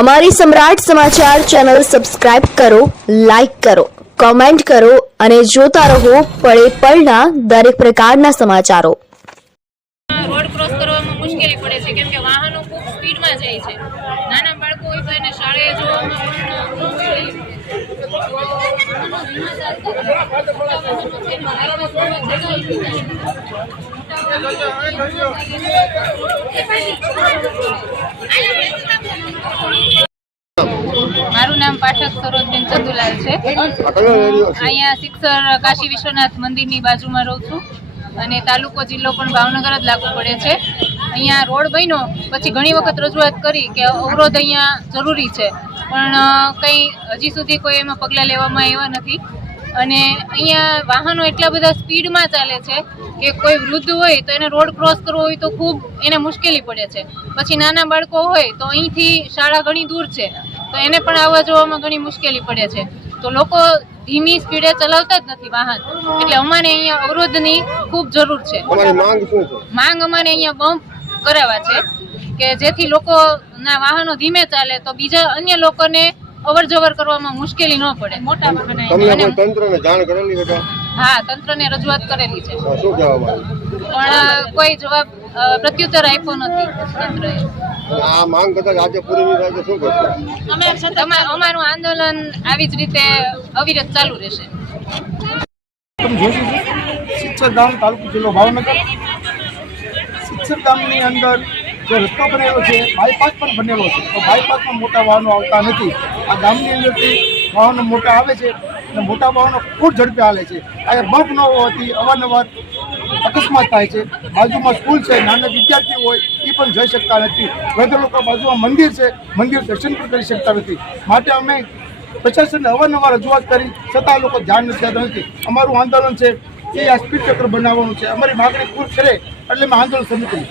અમારી સમ્રાટ સમાચાર ચેનલ સબસ્ક્રાઇબ કરો, લાઇક કરો, કોમેન્ટ કરો અને જોતા રહો પળે પળના દરેક પ્રકારના સમાચારો। રોડ ક્રોસ કરવામાં મુશ્કેલી પડે છે કેમ કે વાહનો ખૂબ સ્પીડમાં જાય છે। નાના બાળકો હોય તો એને શાળાએ મારું નામ પાઠક સરોજબેન ચંદુલાલ છે। અહીંયા સિક્સર કાશી વિશ્વનાથ મંદિરની બાજુમાં રહું છું અને તાલુકો જિલ્લો પણ ભાવનગર જ લાગુ પડે છે। અહીંયા રોડ બન્યો પછી ઘણી વખત રજૂઆત કરી કે અવરોધ અહીંયા જરૂરી છે, પણ કંઈ હજી સુધી કોઈ એમાં પગલાં લેવામાં આવ્યા નથી। અને અહીંયા વાહનો એટલા બધા સ્પીડમાં ચાલે છે કે કોઈ વૃદ્ધ હોય તો એને રોડ ક્રોસ કરવો હોય તો ખૂબ એને મુશ્કેલી પડે છે। પછી નાના બાળકો હોય તો અહીંથી શાળા ઘણી દૂર છે તો એને પણ આવવા જવામાં ઘણી મુશ્કેલી પડે છે। તો લોકો ધીમી સ્પીડે ચલાવતા જ નથી વાહન, એટલે અમારે અહીંયા અવરોધની ખૂબ જરૂર છે। માંગ અમારે અહીંયા બમ્પ કરાવવા છે કે જેથી લોકોના વાહનો ધીમે ચાલે તો બીજા અન્ય લોકોને અવર જવર કરવામાં મુશ્કેલી ન પડે। મોટા વાહન તંત્રને જાણ કરેલી છે? હા, તંત્રને રજૂઆત કરેલી છે પણ કોઈ જવાબ પ્રત્યુત્તર આપ્યો નથી તંત્રએ। આ માંગ કરતા આજે પૂરી નહીં થાય તો શું કરશો? અમારું આંદોલન આવી જ રીતે અવિરત ચાલુ રહેશે। સિક્સર ગામ, તાલુકો જિલ્લો ભાવનગર। સિક્સર ગામની અંદર જે રસ્તો બનેલો છે, બાયપાસ પણ બનેલો છે, તો બાયપાસમાં મોટા વાહનો આવતા નથી। આ ગામની અંદરથી વાહનો મોટા આવે છે અને મોટા વાહનો ખૂબ ઝડપે હાલે છે। આ બમ્પ ન હોવાથી અવારનવાર અકસ્માત થાય છે। બાજુમાં સ્કૂલ છે, નાના વિદ્યાર્થીઓ હોય એ પણ જઈ શકતા નથી। વૃદ્ધ લોકો બાજુમાં મંદિર છે, મંદિર દર્શન પણ કરી શકતા નથી। માટે અમે પ્રશાસનને અવારનવાર રજૂઆત કરી છતાં લોકો ધ્યાન નથી આપતા નથી। અમારું આંદોલન છે એ આ સ્પીડ બ્રેકર બનાવવાનું છે। અમારી માગણી પૂરી કરે એટલે અમે આંદોલન શરૂ કર્યું।